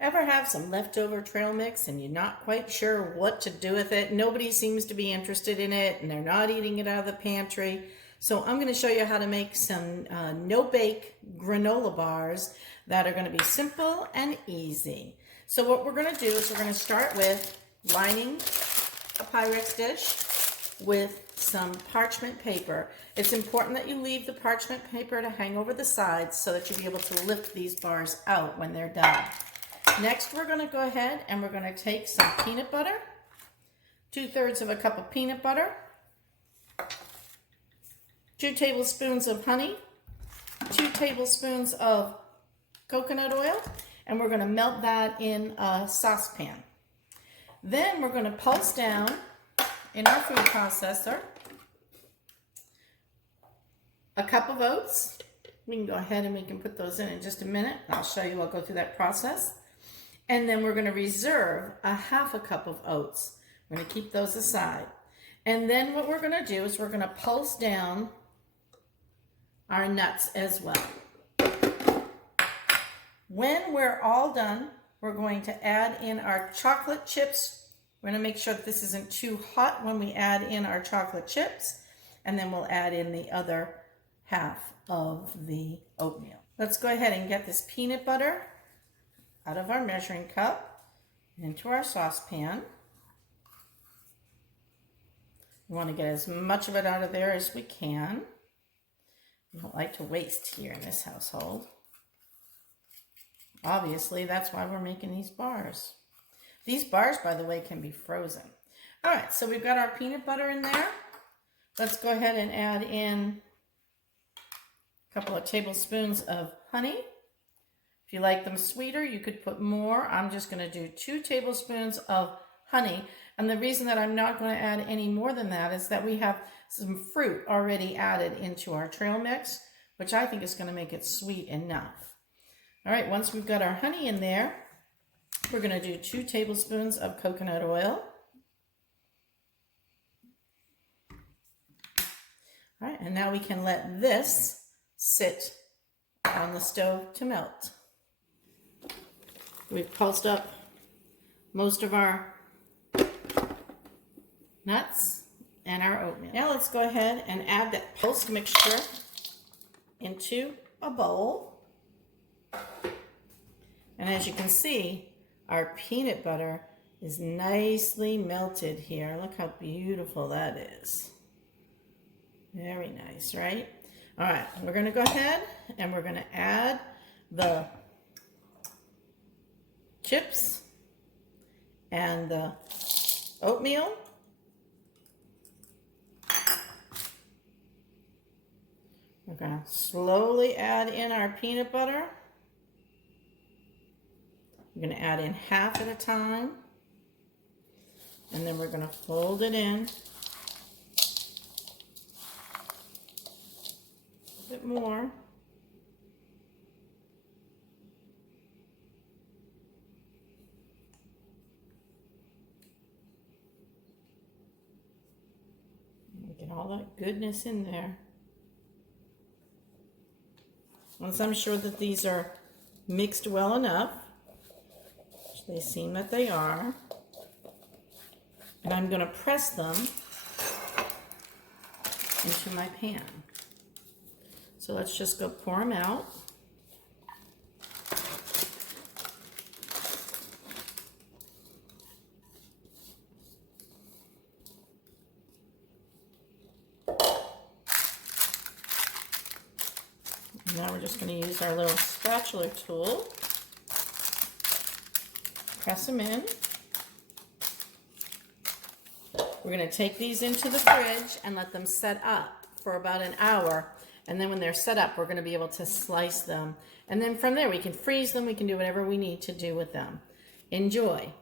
Ever have some leftover trail mix and you're not quite sure what to do with it? Nobody seems to be interested in it and they're not eating it out of the pantry. So I'm going to show you how to make some no-bake granola bars that are going to be simple and easy. So what we're going to do is we're going to start with lining a Pyrex dish with some parchment paper. It's important that you leave the parchment paper to hang over the sides so that you'll be able to lift these bars out when they're done. Next, we're going to go ahead and we're going to take some peanut butter, 2/3 of a cup of peanut butter, 2 tablespoons of honey, 2 tablespoons of coconut oil, and we're going to melt that in a saucepan. Then we're going to pulse down in our food processor a cup of oats. We can go ahead and we can put those in just a minute. I'll show you, I'll go through that process. And then we're going to reserve a 1/2 cup of oats. We're going to keep those aside. And then what we're going to do is we're going to pulse down our nuts as well. When we're all done, we're going to add in our chocolate chips. We're going to make sure that this isn't too hot when we add in our chocolate chips. And then we'll add in the other 1/2 of the oatmeal. Let's go ahead and get this peanut butter out of our measuring cup into our saucepan. We want to get as much of it out of there as we can. We don't like to waste here in this household. Obviously, that's why we're making these bars. These bars, by the way, can be frozen. All right, so we've got our peanut butter in there. Let's go ahead and add in a couple of tablespoons of honey. If you like them sweeter, you could put more. I'm just going to do 2 tablespoons of honey. And the reason that I'm not going to add any more than that is that we have some fruit already added into our trail mix, which I think is going to make it sweet enough. All right, once we've got our honey in there, we're going to do 2 tablespoons of coconut oil. All right, and now we can let this sit on the stove to melt. We've pulsed up most of our nuts and our oatmeal. Now let's go ahead and add that pulsed mixture into a bowl. And as you can see, our peanut butter is nicely melted here. Look how beautiful that is. Very nice, right? All right, we're going to go ahead and we're going to add the chips and the oatmeal. We're going to slowly add in our peanut butter. We're going to add in 1/2 at a time. And then we're going to fold it in a bit more. Get all that goodness in there. Once I'm sure that these are mixed well enough, which they seem that they are, and I'm going to press them into my pan. So let's just go pour them out. Now we're just going to use our little spatula tool. Press them in. We're going to take these into the fridge and let them set up for about an hour. And then when they're set up, we're going to be able to slice them. And then from there, we can freeze them. We can do whatever we need to do with them. Enjoy.